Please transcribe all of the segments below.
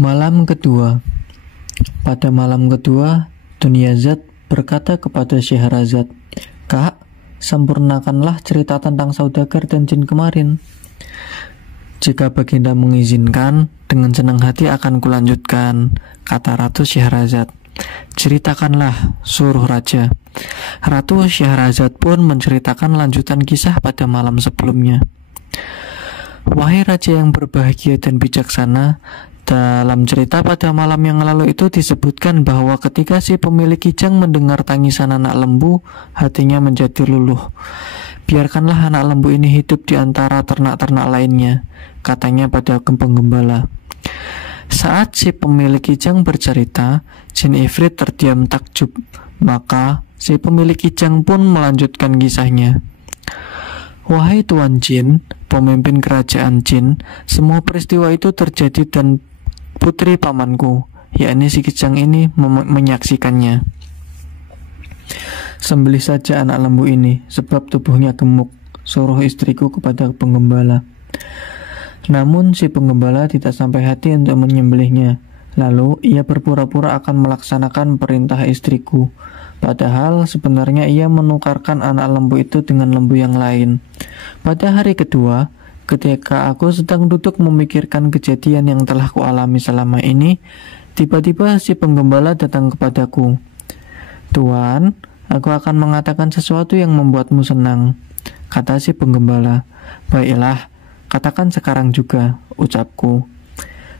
Malam kedua. Pada malam kedua, Dunyazad berkata kepada Syahrazad, "Kak, sempurnakanlah cerita tentang saudagar dan jin kemarin. Jika baginda mengizinkan, dengan senang hati akan kulanjutkan," kata Ratu Syahrazad. "Ceritakanlah," suruh raja. Ratu Syahrazad pun menceritakan lanjutan kisah pada malam sebelumnya. "Wahai raja yang berbahagia dan bijaksana, dalam cerita pada malam yang lalu itu disebutkan bahwa ketika si pemilik kijang mendengar tangisan anak lembu, hatinya menjadi luluh. Biarkanlah anak lembu ini hidup di antara ternak-ternak lainnya," katanya pada penggembala. Saat si pemilik kijang bercerita, jin ifrit terdiam takjub. Maka si pemilik kijang pun melanjutkan kisahnya. "Wahai Tuan Jin, pemimpin kerajaan jin, semua peristiwa itu terjadi dan putri pamanku, yakni si kijang ini menyaksikannya. Sembelih saja anak lembu ini, sebab tubuhnya gemuk," suruh istriku kepada penggembala. Namun si penggembala tidak sampai hati untuk menyembelihnya. Lalu ia berpura-pura akan melaksanakan perintah istriku. Padahal sebenarnya ia menukarkan anak lembu itu dengan lembu yang lain. Pada hari kedua, ketika aku sedang duduk memikirkan kejadian yang telah kualami selama ini, tiba-tiba si penggembala datang kepadaku. "Tuan, aku akan mengatakan sesuatu yang membuatmu senang," kata si penggembala. "Baiklah, katakan sekarang juga," ucapku.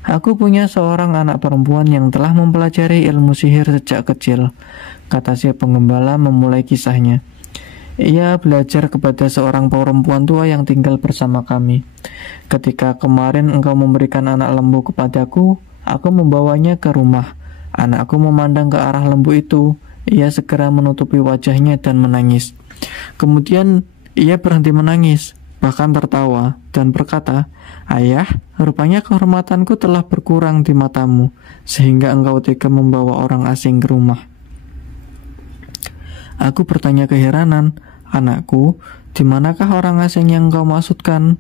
"Aku punya seorang anak perempuan yang telah mempelajari ilmu sihir sejak kecil," kata si penggembala memulai kisahnya. "Ia belajar kepada seorang perempuan tua yang tinggal bersama kami. Ketika kemarin engkau memberikan anak lembu kepadaku, aku membawanya ke rumah. Anakku memandang ke arah lembu itu. Ia segera menutupi wajahnya dan menangis. Kemudian ia berhenti menangis, bahkan tertawa, dan berkata, 'Ayah, rupanya kehormatanku telah berkurang di matamu, sehingga engkau tega membawa orang asing ke rumah.' Aku bertanya keheranan, 'Anakku, di manakah orang asing yang engkau maksudkan?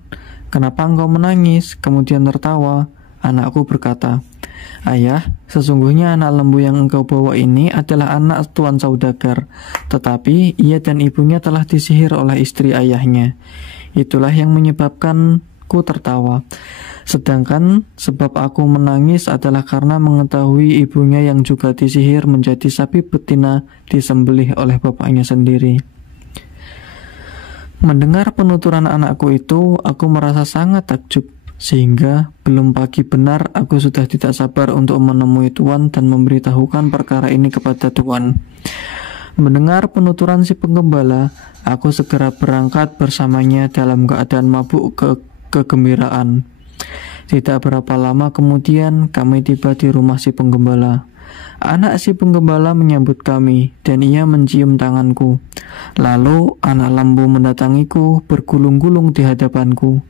Kenapa engkau menangis, kemudian tertawa?' Anakku berkata, 'Ayah, sesungguhnya anak lembu yang engkau bawa ini adalah anak Tuan Saudagar, tetapi ia dan ibunya telah disihir oleh istri ayahnya. Itulah yang menyebabkanku tertawa. Sedangkan sebab aku menangis adalah karena mengetahui ibunya yang juga disihir menjadi sapi betina disembelih oleh bapaknya sendiri.' Mendengar penuturan anakku itu, aku merasa sangat takjub, sehingga belum pagi benar aku sudah tidak sabar untuk menemui Tuan dan memberitahukan perkara ini kepada Tuan. Mendengar penuturan si penggembala, aku segera berangkat bersamanya dalam keadaan mabuk kegembiraan. Tidak berapa lama kemudian kami tiba di rumah si penggembala. Anak si penggembala menyambut kami dan ia mencium tanganku. Lalu anak lembu mendatangiku bergulung-gulung di hadapanku.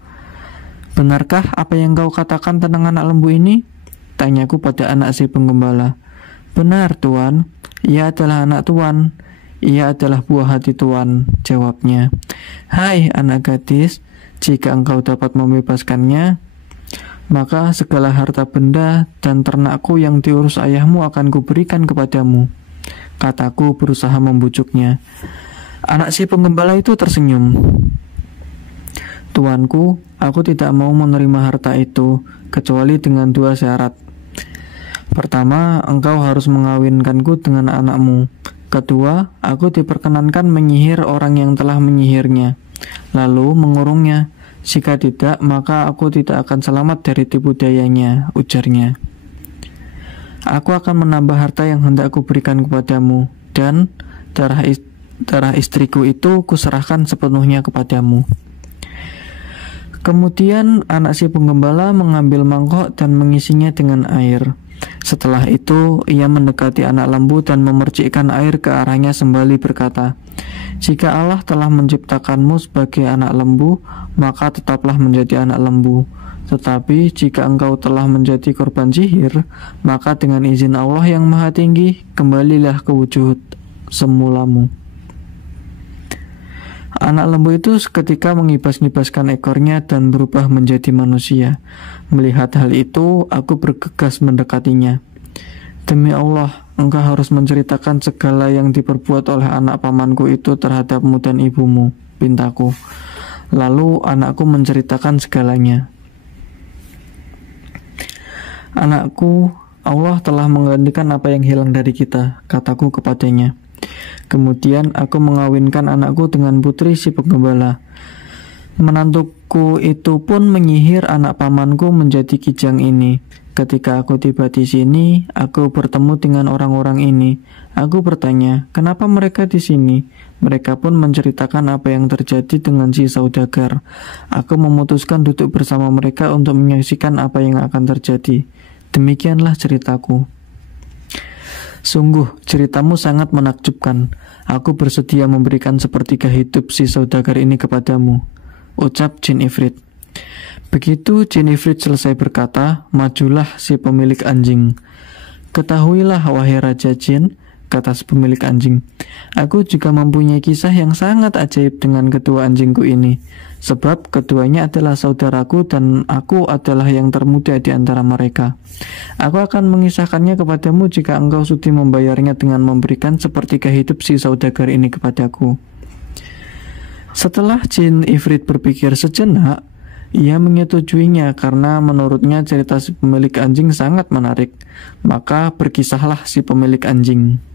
'Benarkah apa yang kau katakan tentang anak lembu ini?' tanyaku pada anak si penggembala. 'Benar, Tuan. Ia adalah anak Tuan. Ia adalah buah hati Tuan,' jawabnya. 'Hai anak gadis, jika engkau dapat membebaskannya, maka segala harta benda dan ternakku yang diurus ayahmu akan kuberikan kepadamu,' kataku berusaha membujuknya. Anak si penggembala itu tersenyum. 'Tuanku, aku tidak mau menerima harta itu, kecuali dengan 2 syarat. Pertama, engkau harus mengawinkanku dengan anakmu. Kedua, aku diperkenankan menyihir orang yang telah menyihirnya, lalu mengurungnya. Jika tidak, maka aku tidak akan selamat dari tipu dayanya,' ujarnya. 'Aku akan menambah harta yang hendak kuberikan kepadamu, dan darah istriku itu kuserahkan sepenuhnya kepadamu.' Kemudian anak si penggembala mengambil mangkok dan mengisinya dengan air. Setelah itu ia mendekati anak lembu dan memercikkan air ke arahnya sembali berkata, 'Jika Allah telah menciptakanmu sebagai anak lembu, maka tetaplah menjadi anak lembu. Tetapi jika engkau telah menjadi korban sihir, maka dengan izin Allah yang Maha Tinggi, kembalilah ke wujud semulamu.' Anak lembu itu seketika mengibas-ngibaskan ekornya dan berubah menjadi manusia. Melihat hal itu, aku bergegas mendekatinya. Demi Allah, engkau harus menceritakan segala yang diperbuat oleh anak pamanku itu terhadapmu dan ibumu, pintaku. Lalu anakku menceritakan segalanya. Anakku, Allah telah menggantikan apa yang hilang dari kita, kataku kepadanya. Kemudian aku mengawinkan anakku dengan putri si penggembala. Menantuku itu pun menyihir anak pamanku menjadi kijang ini. Ketika aku tiba di sini, aku bertemu dengan orang-orang ini. Aku bertanya, kenapa mereka di sini? Mereka pun menceritakan apa yang terjadi dengan si saudagar. Aku memutuskan duduk bersama mereka untuk menyaksikan apa yang akan terjadi. Demikianlah ceritaku. Sungguh, ceritamu sangat menakjubkan. Aku bersedia memberikan sepertiga hidup si saudagar ini kepadamu, ucap Jin Ifrit. Begitu Jin Ifrit selesai berkata, majulah si pemilik anjing. Ketahuilah wahai Raja Jin, kata si pemilik anjing, aku juga mempunyai kisah yang sangat ajaib dengan kedua anjingku ini. Sebab keduanya adalah saudaraku dan aku adalah yang termuda di antara mereka. Aku akan mengisahkannya kepadamu jika engkau sudi membayarnya dengan memberikan sepertiga hidup si saudagar ini kepadaku. Setelah Jin Ifrit berpikir sejenak, ia menyetujuinya karena menurutnya cerita si pemilik anjing sangat menarik. Maka berkisahlah si pemilik anjing.